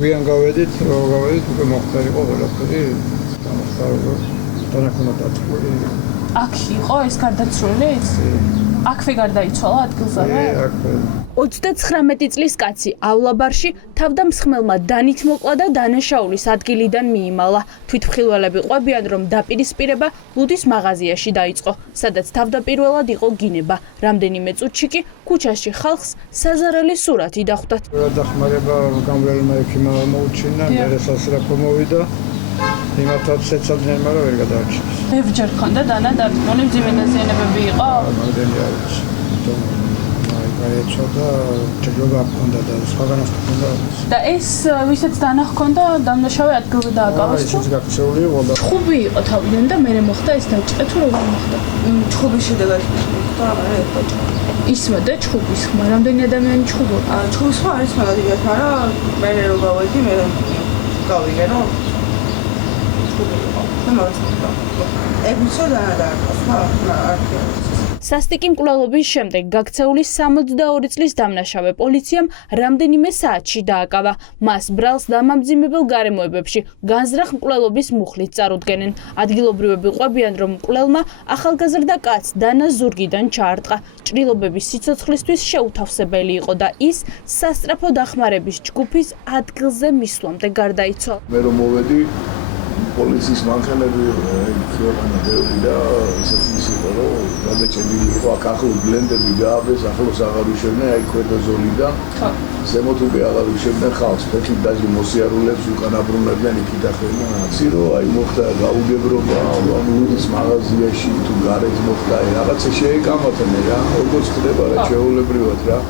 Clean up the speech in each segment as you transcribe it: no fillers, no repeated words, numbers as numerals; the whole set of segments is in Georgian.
ვიან გავედით უკვე მოხდა ყველაფერი დამახსოვრდა თანახმად დაწყვეტი. აქ იყო ეს გარდაცვლილიც? აქვე გარდაიცვალა ადგილზევე? აქვე. 39 წლის კაცი ავლაბარში თავდამსხმელმა დანით მოკლა და დანაშაულის ადგილიდან მიიმალა. თვითმხილველები ყვებიან, რომ დაპირისპირება ლუდის მაღაზიაში დაიწყო, სადაც თავდაპირველად იყო გინება. რამდენიმე წუთში კი ქუჩაში ხალხს საზარელი სურათი დახვდათ. დახმარება გამგველმა ექიმმა მოუჩინა, მერე სასწრაფო მოვიდა. იმათაც ეცადნენ, მაგრამ ვერ გადაარჩინეს. ბევრჯერ ქონდა დანა დარტყმული მძიმე დაზიანებები იყო? მაგდენი არის. ეცოდა ჯგუფა ჰქონდა და სხვაგანაც ჰქონდა. და ეს ვისაც დანა ჰქონდა, დამნაშავე ადგილზე დააკავეს თუ? ეს გაქცეული იყო და ჩხუბი იყო თავიდან და მერე მოხდა ეს დაჭყე თუ როგორ მოხდა? ჩხუბის შედეგად მოხდა ეგ. ისმოდა ჩხუბის ხმა, რამდენი ადამიანი ჩხუბობდა? ჩხუბის ხმა არის მაგალითად, მაგრამ მე რო გავედი, მე გავიგე რომ ჩხუბი იყო. და მაგას მოხდა. ეგ ისო დააკავეს. სასტიკი მკვლელობის შემდეგ გაქცეული 62 წლის დამნაშავე პოლიციამ რამდენიმე საათში დააკავა. მას ბრალს დამამძიმებელ გარემოებებში განზრახ მკვლელობის მუხლით წარუდგენენ. ადგილობრივები ყვებიან, რომ მკვლელმა ახალგაზრდა კაცს დანა ზურგიდან ჩაარტყა. ჭრილობების სიცოცხლისთვის შეუთავსებელი იყო და ის სასწრაფო დახმარების ჯგუფის ადგილზე მისვლამდე გარდაიცვალა. მე რომ მოვედი პოლიციის მანქანები ქვეყანა ბევრი და ისიც იყო რომ გადაჭედილი იყო აქ ახლოს ბლენდები გააბეს ახლოს აღარ უშვებდნენ აი ქვედა ზოლიდან ზემოთ უკვე აღარ უშვებდნენ ხალხს ფეთილ დაჟე მოსიარულებს უკან აბრუნებდნენ იქით ახლა აცი რომ აი მოხდა გაუგებრობა ლუდის მაღაზიაში თუ გარეთ მოხდა აი რაღაცა შეეკამათნენ რა როგორც ხდება რა ჩვეულებრივად რა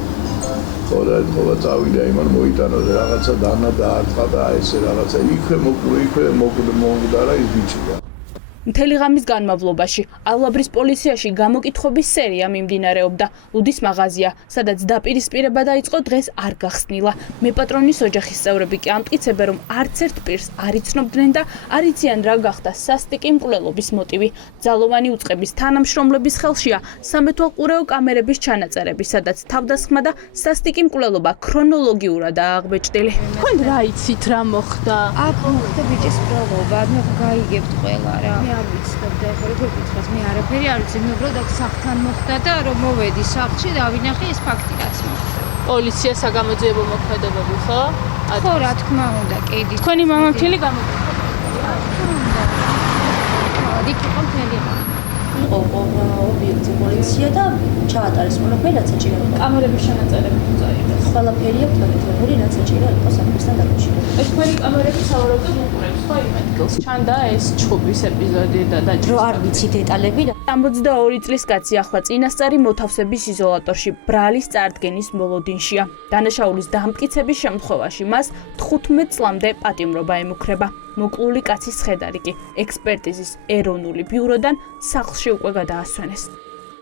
ხოლმე წავიდა იმან მოიტანა რაღაცა დანა დაარტყა და ესე რაღაცა იქვე მოკვდა რა ის ბიჭი რა მთელი ღამის განმავლობაში ავლაბრის პოლიციაში გამოკითხვების სერია მიმდინარეობდა. ლუდის მაღაზია, სადაც დაპირისპირება დაიწყო, დღეს არ გახსნილა. მეპატრონის ოჯახის წევრები კი ამტკიცებენ, რომ არც ერთ პირს არ იცნობდნენ და არ იციან რა გახდა სასტიკი მკვლელობის მოტივი. ძალოვანი უწყების თანამშრომლების ხელშია სამეთვალყურეო კამერების ჩანაწერები, სადაც თავდასხმა და სასტიკი მკვლელობა ქრონოლოგიურადაა აღბეჭდილი. თქვენ რა იცით რა მოხდა? აქ მოხდა ბიჭის მკვლელობა, მე გაიგებთ ყველა რა. არ ვიცნობდი, ახლა როგორ გითხრას, მე არაფერი არ ვიცი, მე უბრალოდ აქ სახლთან მოხდა და რომ მოვედი სახლში და ავინახე ეს ფაქტი რაც მოხდა. პოლიცია საგამოძიებო მოქმედებები, ხო? ხო, რა თქმა უნდა, კიდე. თქვენი მამაკაცი გამოგიყვება. იქ იყო მთელი ღამე. იყო ობიექტი პოლიცია და ჩაატარეს ყველაფერი რაც საჭიროა. კამერების ჩანაწერები თუ წაიღეს. ყველაფერი აქვს დაკეთებული რაც საჭირო იყო საქმესთან დაკავშირებით. ეს თქვენი კამერები სავარაუდოდ უყურებს ხო იმ ადგილს? ჩანდა ეს ჩხუბის ეპიზოდი და რო არ ვიცი დეტალები და 62 წლის კაცი ახლა წინასწარი მოთავსების იზოლატორში ბრალის წარდგენის მოლოდინშია. დანაშაულის დამტკიცების შემთხვევაში მას 15 წლამდე პატიმრობა ემუქრება. მოკლული კაცის ცხედარი კი ექსპერტიზის ეროვნული ბიუროდან სახლში უკვე გადაასვენეს.